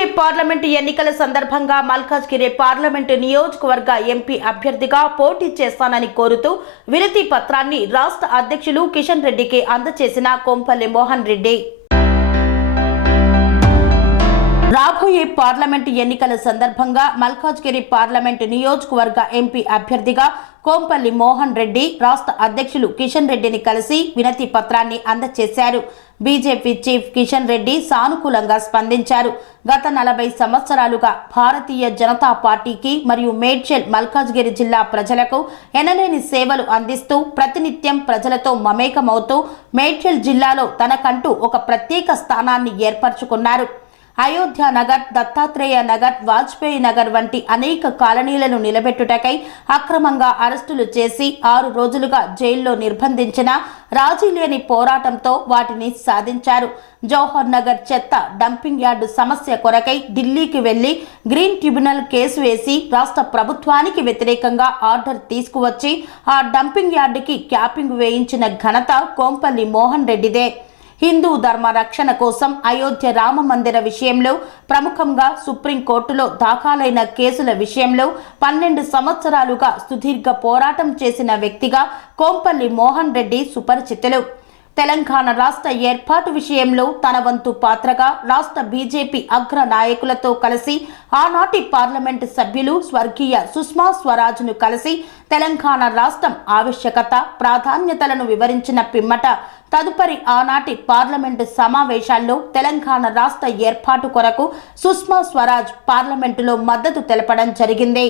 రాబోయే పార్లమెంటు ఎన్నికల సందర్భంగా మల్కాజ్గిరి పార్లమెంటు నియోజకవర్గ ఎంపీ అభ్యర్థిగా పోటీ చేస్తానని కోరుతూ వినతి పత్రాన్ని రాష్ట్ర అధ్యక్షులు కిషన్ రెడ్డికి అందజేసిన కొంపల్లి మోహన్ రెడ్డి. రాబోయే పార్లమెంటు ఎన్నికల సందర్భంగా మల్కాజ్గిరి పార్లమెంటు నియోజకవర్గ ఎంపీ అభ్యర్థిగా కొంపల్లి మోహన్ రెడ్డి రాష్ట్ర అధ్యక్షులు కిషన్ రెడ్డిని కలిసి వినతి పత్రాన్ని అందజేశారు. బీజేపీ చీఫ్ కిషన్ రెడ్డి సానుకూలంగా స్పందించారు. గత 40 సంవత్సరాలుగా భారతీయ జనతా పార్టీకి మరియు మేడ్చల్ మల్కాజ్గిరి జిల్లా ప్రజలకు ఎనలేని సేవలు అందిస్తూ ప్రతినిత్యం ప్రజలతో మమేకమవుతూ మేడ్చల్ జిల్లాలో తనకంటూ ఒక ప్రత్యేక స్థానాన్ని ఏర్పరచుకున్నారు. అయోధ్య నగర్, దత్తాత్రేయ నగర్, వాజ్పేయి నగర్ వంటి అనేక కాలనీలను నిలబెట్టుటకై అక్రమంగా అరెస్టులు చేసి 6 రోజులుగా జైల్లో నిర్బంధించిన రాజీలేని పోరాటంతో వాటిని సాధించారు. జవహర్ నగర్ చెత్త డంపింగ్ యార్డు సమస్య కొరకై ఢిల్లీకి వెళ్లి గ్రీన్ ట్రిబ్యునల్ కేసు వేసి రాష్ట్ర ప్రభుత్వానికి వ్యతిరేకంగా ఆర్డర్ తీసుకువచ్చి ఆ డంపింగ్ యార్డుకి క్యాపింగ్ వేయించిన ఘనత కొంపల్లి మోహన్ రెడ్డిదే. హిందూ ధర్మ రక్షణ కోసం అయోధ్య రామ మందిర విషయంలో ప్రముఖంగా సుప్రీంకోర్టులో దాఖలైన కేసుల విషయంలో 12 సంవత్సరాలుగా సుదీర్ఘ పోరాటం చేసిన వ్యక్తిగా కొంపల్లి మోహన్ రెడ్డి సుపరిచితులు. తెలంగాణ రాష్ట్ర ఏర్పాటు విషయంలో తన వంతు పాత్రగా రాష్ట్ర బీజేపీ అగ్ర నాయకులతో కలిసి ఆనాటి పార్లమెంటు సభ్యులు స్వర్గీయ సుష్మా స్వరాజ్ను కలిసి తెలంగాణ రాష్ట్రం ఆవశ్యకత, ప్రాధాన్యతలను వివరించిన పిమ్మట తదుపరి ఆనాటి పార్లమెంటు సమావేశాల్లో తెలంగాణ రాష్ట్ర ఏర్పాటు కొరకు సుష్మా స్వరాజ్ పార్లమెంటులో మద్దతు తెలపడం జరిగింది.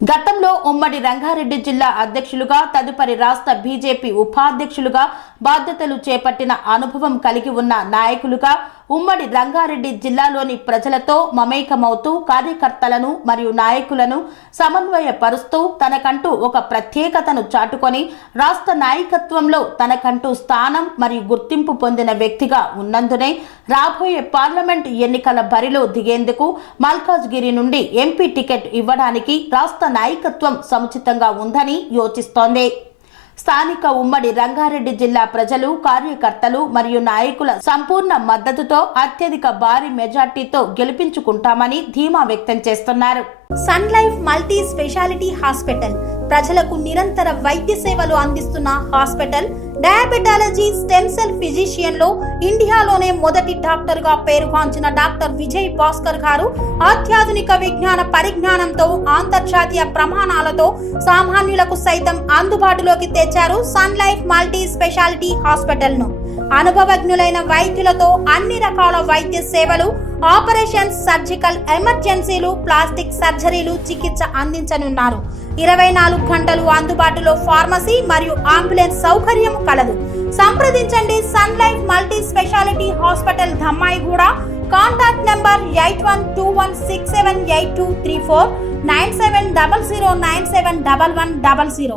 గతంలో ఉమ్మడి రంగారెడ్డి జిల్లా అధ్యక్షులుగా, తదుపరి రాష్ట్ర బీజేపీ ఉపాధ్యక్షులుగా బాధ్యతలు చేపట్టిన అనుభవం కలిగి ఉన్న నాయకులుగా ఉమ్మడి రంగారెడ్డి జిల్లాలోని ప్రజలతో మమేకమవుతూ కార్యకర్తలను మరియు నాయకులను సమన్వయపరుస్తూ తనకంటూ ఒక ప్రత్యేకతను చాటుకొని రాష్ట్ర నాయకత్వంలో తనకంటూ స్థానం మరియు గుర్తింపు పొందిన వ్యక్తిగా ఉన్నందునే రాబోయే పార్లమెంటు ఎన్నికల బరిలో దిగేందుకు మల్కాజ్గిరి నుండి ఎంపీ టికెట్ ఇవ్వడానికి రాష్ట్ర నాయకత్వం సముచితంగా ఉందని యోచిస్తోంది. స్థానిక ఉమ్మడి రంగారెడ్డి జిల్లా ప్రజలు, కార్యకర్తలు మరియు నాయకుల సంపూర్ణ మద్దతుతో అత్యధిక భారీ మెజార్టీతో గెలిపించుకుంటామని ధీమా వ్యక్తం చేస్తున్నారు. Sun life multi speciality hospital ప్రజలకు నిరంతర వైద్య సేవలు అందిస్తున్న hospital. Diabetology, stem cell physician లో ఇండియాలోనే మొదటి డాక్టర్ గా పేరుగాంచిన డాక్టర్ విజయ్ భాస్కర్ గారు అత్యాధునిక విజ్ఞాన పరిజ్ఞానంతో అంతర్జాతీయ ప్రమాణాలతో సామాన్యులకు సైతం అందుబాటులోకి తెచ్చారు sun life multi speciality hospital ను. అనుభవజ్ఞులైన వైద్యులతో అన్ని రకాల వైద్య సేవలు, ఆపరేషన్స్, సర్జికల్ ఎమర్జెన్సీలు, ప్లాస్టిక్ సర్జరీలు, చికిత్స అందించనున్నారు. 24 గంటలు అందుబాటులో ఫార్మసీ మరియు అంబులెన్స్ సౌకర్యం కలదు. సంప్రదించండి sun life multi speciality hospital, Dhammaiguda. Contact number 8121678234, 9700971100.